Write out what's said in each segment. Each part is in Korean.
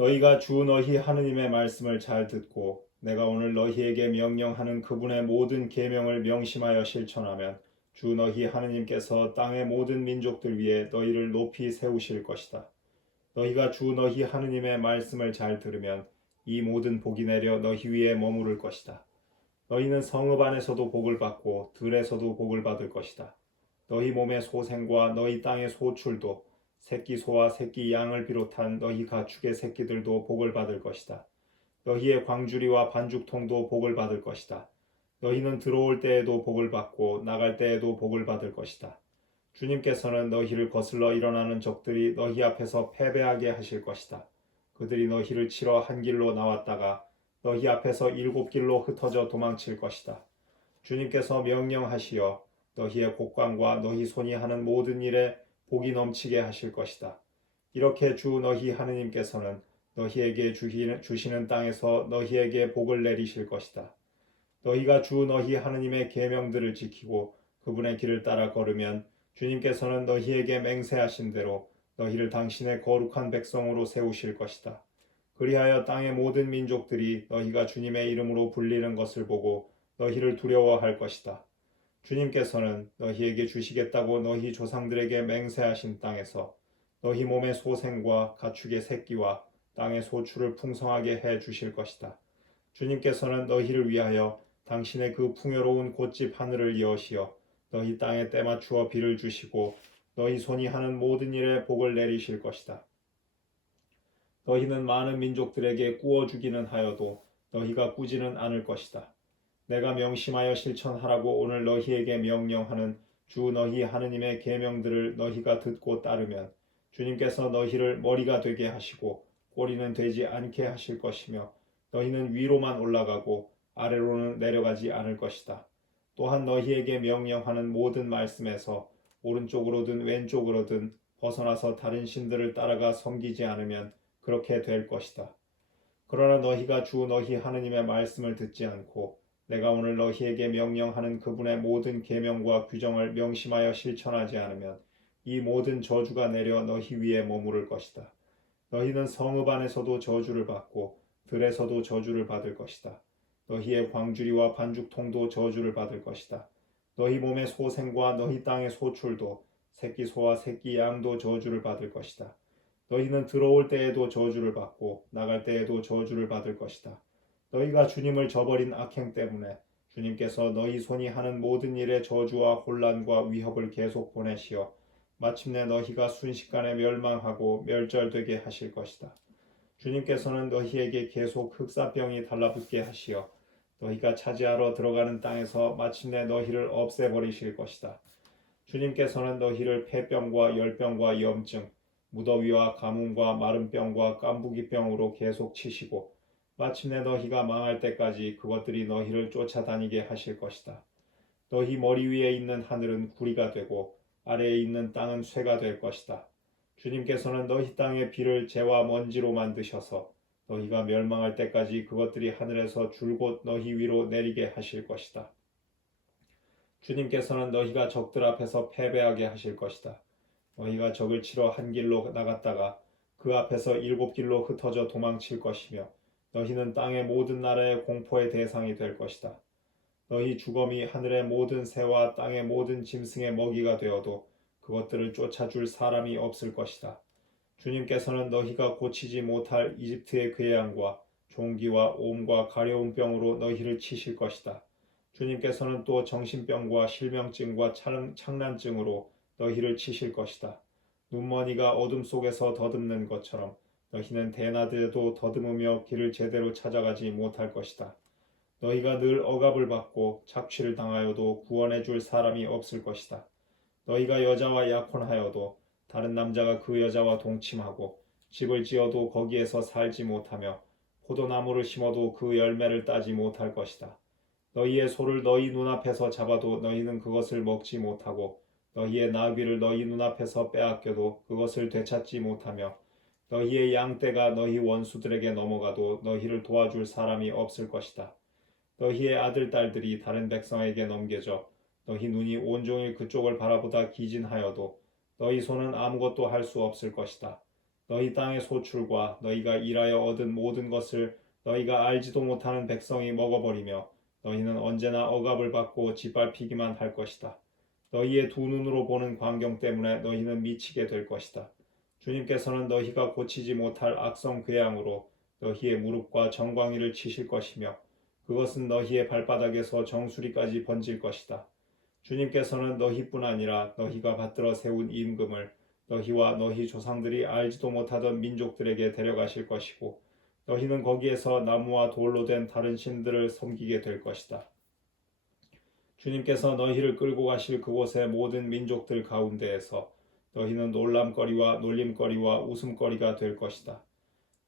너희가 주 너희 하느님의 말씀을 잘 듣고 내가 오늘 너희에게 명령하는 그분의 모든 계명을 명심하여 실천하면 주 너희 하느님께서 땅의 모든 민족들 위에 너희를 높이 세우실 것이다. 너희가 주 너희 하느님의 말씀을 잘 들으면 이 모든 복이 내려 너희 위에 머무를 것이다. 너희는 성읍 안에서도 복을 받고 들에서도 복을 받을 것이다. 너희 몸의 소생과 너희 땅의 소출도 새끼 소와 새끼 양을 비롯한 너희 가축의 새끼들도 복을 받을 것이다. 너희의 광주리와 반죽통도 복을 받을 것이다. 너희는 들어올 때에도 복을 받고 나갈 때에도 복을 받을 것이다. 주님께서는 너희를 거슬러 일어나는 적들이 너희 앞에서 패배하게 하실 것이다. 그들이 너희를 치러 한 길로 나왔다가 너희 앞에서 7길로 흩어져 도망칠 것이다. 주님께서 명령하시어 너희의 곡관과 너희 손이 하는 모든 일에 복이 넘치게 하실 것이다. 이렇게 주 너희 하느님께서는 너희에게 주시는 땅에서 너희에게 복을 내리실 것이다. 너희가 주 너희 하느님의 계명들을 지키고 그분의 길을 따라 걸으면 주님께서는 너희에게 맹세하신 대로 너희를 당신의 거룩한 백성으로 세우실 것이다. 그리하여 땅의 모든 민족들이 너희가 주님의 이름으로 불리는 것을 보고 너희를 두려워할 것이다. 주님께서는 너희에게 주시겠다고 너희 조상들에게 맹세하신 땅에서 너희 몸의 소생과 가축의 새끼와 땅의 소출을 풍성하게 해 주실 것이다. 주님께서는 너희를 위하여 당신의 그 풍요로운 곶집 하늘을 여시어 너희 땅에 때맞추어 비를 주시고 너희 손이 하는 모든 일에 복을 내리실 것이다. 너희는 많은 민족들에게 꾸어 주기는 하여도 너희가 꾸지는 않을 것이다. 내가 명심하여 실천하라고 오늘 너희에게 명령하는 주 너희 하느님의 계명들을 너희가 듣고 따르면 주님께서 너희를 머리가 되게 하시고 꼬리는 되지 않게 하실 것이며 너희는 위로만 올라가고 아래로는 내려가지 않을 것이다. 또한 너희에게 명령하는 모든 말씀에서 오른쪽으로든 왼쪽으로든 벗어나서 다른 신들을 따라가 섬기지 않으면 그렇게 될 것이다. 그러나 너희가 주 너희 하느님의 말씀을 듣지 않고 내가 오늘 너희에게 명령하는 그분의 모든 계명과 규정을 명심하여 실천하지 않으면 이 모든 저주가 내려 너희 위에 머무를 것이다. 너희는 성읍 안에서도 저주를 받고 들에서도 저주를 받을 것이다. 너희의 광주리와 반죽통도 저주를 받을 것이다. 너희 몸의 소생과 너희 땅의 소출도 새끼 소와 새끼 양도 저주를 받을 것이다. 너희는 들어올 때에도 저주를 받고 나갈 때에도 저주를 받을 것이다. 너희가 주님을 저버린 악행 때문에 주님께서 너희 손이 하는 모든 일에 저주와 혼란과 위협을 계속 보내시어 마침내 너희가 순식간에 멸망하고 멸절되게 하실 것이다. 주님께서는 너희에게 계속 흑사병이 달라붙게 하시어 너희가 차지하러 들어가는 땅에서 마침내 너희를 없애버리실 것이다. 주님께서는 너희를 폐병과 열병과 염증, 무더위와 가뭄과 마른병과 깐부기병으로 계속 치시고 마침내 너희가 망할 때까지 그것들이 너희를 쫓아다니게 하실 것이다. 너희 머리 위에 있는 하늘은 구리가 되고 아래에 있는 땅은 쇠가 될 것이다. 주님께서는 너희 땅의 비를 재와 먼지로 만드셔서 너희가 멸망할 때까지 그것들이 하늘에서 줄곧 너희 위로 내리게 하실 것이다. 주님께서는 너희가 적들 앞에서 패배하게 하실 것이다. 너희가 적을 치러 한 길로 나갔다가 그 앞에서 7길로 흩어져 도망칠 것이며 너희는 땅의 모든 나라의 공포의 대상이 될 것이다. 너희 주검이 하늘의 모든 새와 땅의 모든 짐승의 먹이가 되어도 그것들을 쫓아줄 사람이 없을 것이다. 주님께서는 너희가 고치지 못할 이집트의 괴양과 종기와 옴과 가려운 병으로 너희를 치실 것이다. 주님께서는 또 정신병과 실명증과 창난증으로 너희를 치실 것이다. 눈머니가 어둠 속에서 더듬는 것처럼 너희는 대낮에도 더듬으며 길을 제대로 찾아가지 못할 것이다. 너희가 늘 억압을 받고 착취를 당하여도 구원해 줄 사람이 없을 것이다. 너희가 여자와 약혼하여도 다른 남자가 그 여자와 동침하고 집을 지어도 거기에서 살지 못하며 포도나무를 심어도 그 열매를 따지 못할 것이다. 너희의 소를 너희 눈앞에서 잡아도 너희는 그것을 먹지 못하고 너희의 나귀를 너희 눈앞에서 빼앗겨도 그것을 되찾지 못하며 너희의 양떼가 너희 원수들에게 넘어가도 너희를 도와줄 사람이 없을 것이다. 너희의 아들 딸들이 다른 백성에게 넘겨져 너희 눈이 온종일 그쪽을 바라보다 기진하여도 너희 손은 아무것도 할 수 없을 것이다. 너희 땅의 소출과 너희가 일하여 얻은 모든 것을 너희가 알지도 못하는 백성이 먹어버리며 너희는 언제나 억압을 받고 짓밟히기만 할 것이다. 너희의 두 눈으로 보는 광경 때문에 너희는 미치게 될 것이다. 주님께서는 너희가 고치지 못할 악성 궤양으로 너희의 무릎과 정광이를 치실 것이며 그것은 너희의 발바닥에서 정수리까지 번질 것이다. 주님께서는 너희뿐 아니라 너희가 받들어 세운 임금을 너희와 너희 조상들이 알지도 못하던 민족들에게 데려가실 것이고 너희는 거기에서 나무와 돌로 된 다른 신들을 섬기게 될 것이다. 주님께서 너희를 끌고 가실 그곳의 모든 민족들 가운데에서 너희는 놀람거리와 놀림거리와 웃음거리가 될 것이다.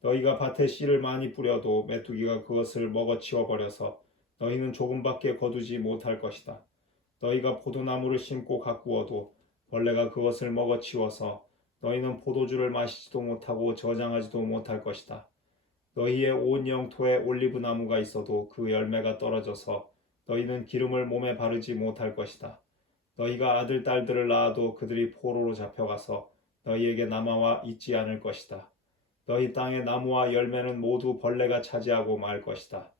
너희가 밭에 씨를 많이 뿌려도 메뚜기가 그것을 먹어치워 버려서 너희는 조금밖에 거두지 못할 것이다. 너희가 포도나무를 심고 가꾸어도 벌레가 그것을 먹어치워서 너희는 포도주를 마시지도 못하고 저장하지도 못할 것이다. 너희의 온 영토에 올리브나무가 있어도 그 열매가 떨어져서 너희는 기름을 몸에 바르지 못할 것이다. 너희가 아들, 딸들을 낳아도 그들이 포로로 잡혀가서 너희에게 남아와 있지 않을 것이다. 너희 땅의 나무와 열매는 모두 벌레가 차지하고 말 것이다.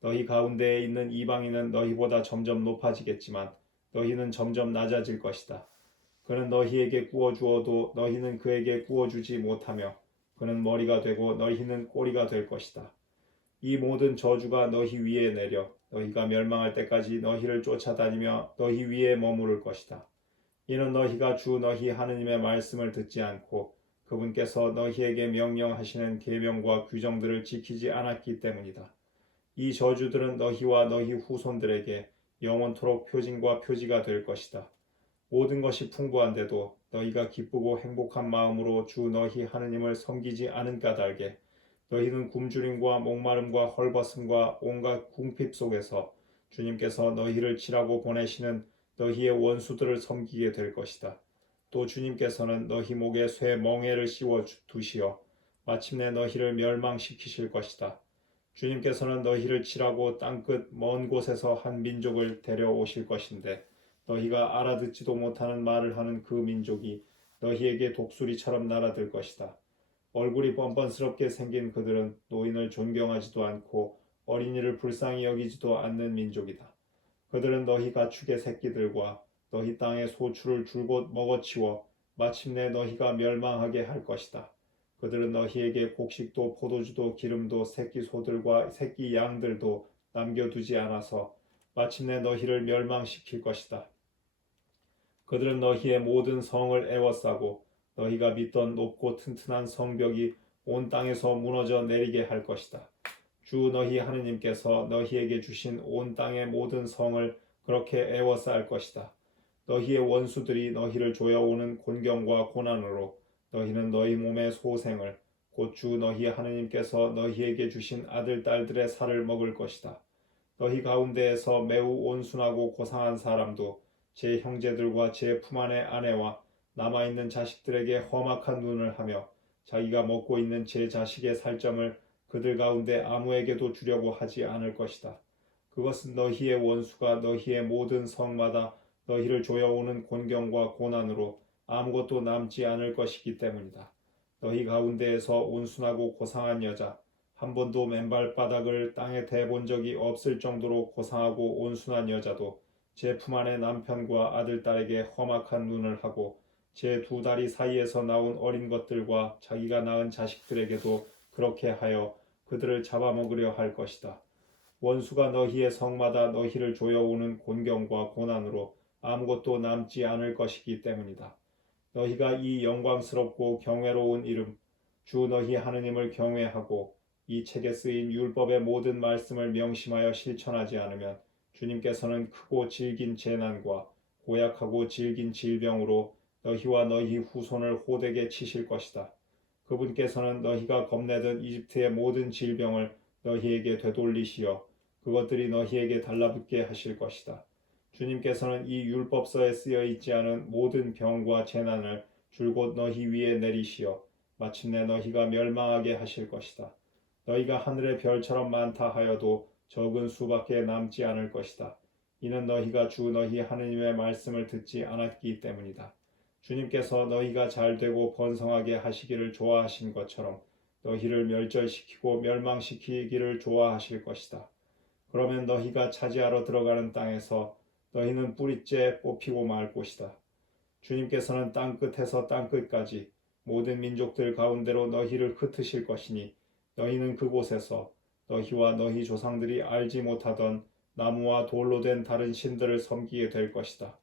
너희 가운데에 있는 이방인은 너희보다 점점 높아지겠지만 너희는 점점 낮아질 것이다. 그는 너희에게 구워주어도 너희는 그에게 구워주지 못하며 그는 머리가 되고 너희는 꼬리가 될 것이다. 이 모든 저주가 너희 위에 내려 너희가 멸망할 때까지 너희를 쫓아다니며 너희 위에 머무를 것이다. 이는 너희가 주 너희 하느님의 말씀을 듣지 않고 그분께서 너희에게 명령하시는 계명과 규정들을 지키지 않았기 때문이다. 이 저주들은 너희와 너희 후손들에게 영원토록 표징과 표지가 될 것이다. 모든 것이 풍부한데도 너희가 기쁘고 행복한 마음으로 주 너희 하느님을 섬기지 않은 까닭에 너희는 굶주림과 목마름과 헐벗음과 온갖 궁핍 속에서 주님께서 너희를 치라고 보내시는 너희의 원수들을 섬기게 될 것이다. 또 주님께서는 너희 목에 쇠 멍에를 씌워 두시어 마침내 너희를 멸망시키실 것이다. 주님께서는 너희를 치라고 땅끝 먼 곳에서 한 민족을 데려오실 것인데 너희가 알아듣지도 못하는 말을 하는 그 민족이 너희에게 독수리처럼 날아들 것이다. 얼굴이 뻔뻔스럽게 생긴 그들은 노인을 존경하지도 않고 어린이를 불쌍히 여기지도 않는 민족이다. 그들은 너희 가축의 새끼들과 너희 땅의 소출을 줄곧 먹어치워 마침내 너희가 멸망하게 할 것이다. 그들은 너희에게 곡식도 포도주도 기름도 새끼 소들과 새끼 양들도 남겨두지 않아서 마침내 너희를 멸망시킬 것이다. 그들은 너희의 모든 성을 에워싸고 너희가 믿던 높고 튼튼한 성벽이 온 땅에서 무너져 내리게 할 것이다. 주 너희 하느님께서 너희에게 주신 온 땅의 모든 성을 그렇게 에워싸을 것이다. 너희의 원수들이 너희를 조여오는 곤경과 고난으로 너희는 너희 몸의 소생을 곧 주 너희 하느님께서 너희에게 주신 아들 딸들의 살을 먹을 것이다. 너희 가운데에서 매우 온순하고 고상한 사람도 제 형제들과 제 품 안의 아내와 남아있는 자식들에게 험악한 눈을 하며 자기가 먹고 있는 제 자식의 살점을 그들 가운데 아무에게도 주려고 하지 않을 것이다. 그것은 너희의 원수가 너희의 모든 성마다 너희를 조여오는 곤경과 고난으로 아무것도 남지 않을 것이기 때문이다. 너희 가운데에서 온순하고 고상한 여자, 한 번도 맨발 바닥을 땅에 대본 적이 없을 정도로 고상하고 온순한 여자도 제 품 안의 남편과 아들 딸에게 험악한 눈을 하고 제 두 다리 사이에서 나온 어린 것들과 자기가 낳은 자식들에게도 그렇게 하여 그들을 잡아먹으려 할 것이다. 원수가 너희의 성마다 너희를 조여오는 곤경과 고난으로 아무것도 남지 않을 것이기 때문이다. 너희가 이 영광스럽고 경외로운 이름 주 너희 하느님을 경외하고 이 책에 쓰인 율법의 모든 말씀을 명심하여 실천하지 않으면 주님께서는 크고 질긴 재난과 고약하고 질긴 질병으로 너희와 너희 후손을 호되게 치실 것이다. 그분께서는 너희가 겁내던 이집트의 모든 질병을 너희에게 되돌리시어 그것들이 너희에게 달라붙게 하실 것이다. 주님께서는 이 율법서에 쓰여 있지 않은 모든 병과 재난을 줄곧 너희 위에 내리시어 마침내 너희가 멸망하게 하실 것이다. 너희가 하늘의 별처럼 많다 하여도 적은 수밖에 남지 않을 것이다. 이는 너희가 주 너희 하느님의 말씀을 듣지 않았기 때문이다. 주님께서 너희가 잘되고 번성하게 하시기를 좋아하신 것처럼 너희를 멸절시키고 멸망시키기를 좋아하실 것이다. 그러면 너희가 차지하러 들어가는 땅에서 너희는 뿌리째 뽑히고 말 것이다. 주님께서는 땅끝에서 땅끝까지 모든 민족들 가운데로 너희를 흩으실 것이니 너희는 그곳에서 너희와 너희 조상들이 알지 못하던 나무와 돌로 된 다른 신들을 섬기게 될 것이다.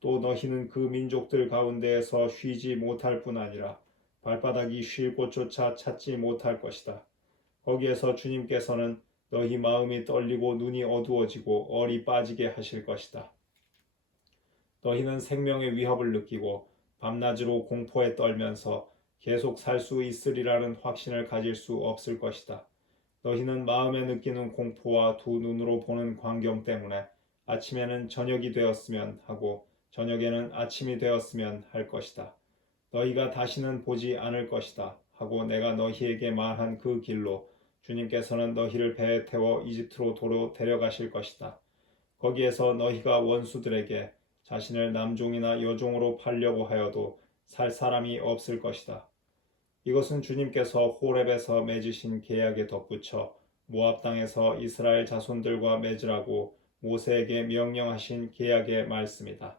또 너희는 그 민족들 가운데에서 쉬지 못할 뿐 아니라 발바닥이 쉴 곳조차 찾지 못할 것이다. 거기에서 주님께서는 너희 마음이 떨리고 눈이 어두워지고 얼이 빠지게 하실 것이다. 너희는 생명의 위협을 느끼고 밤낮으로 공포에 떨면서 계속 살 수 있으리라는 확신을 가질 수 없을 것이다. 너희는 마음에 느끼는 공포와 두 눈으로 보는 광경 때문에 아침에는 저녁이 되었으면 하고 저녁에는 아침이 되었으면 할 것이다. 너희가 다시는 보지 않을 것이다 하고 내가 너희에게 말한 그 길로 주님께서는 너희를 배에 태워 이집트로 도로 데려가실 것이다. 거기에서 너희가 원수들에게 자신을 남종이나 여종으로 팔려고 하여도 살 사람이 없을 것이다. 이것은 주님께서 호렙에서 맺으신 계약에 덧붙여 모압 땅에서 이스라엘 자손들과 맺으라고 모세에게 명령하신 계약의 말씀이다.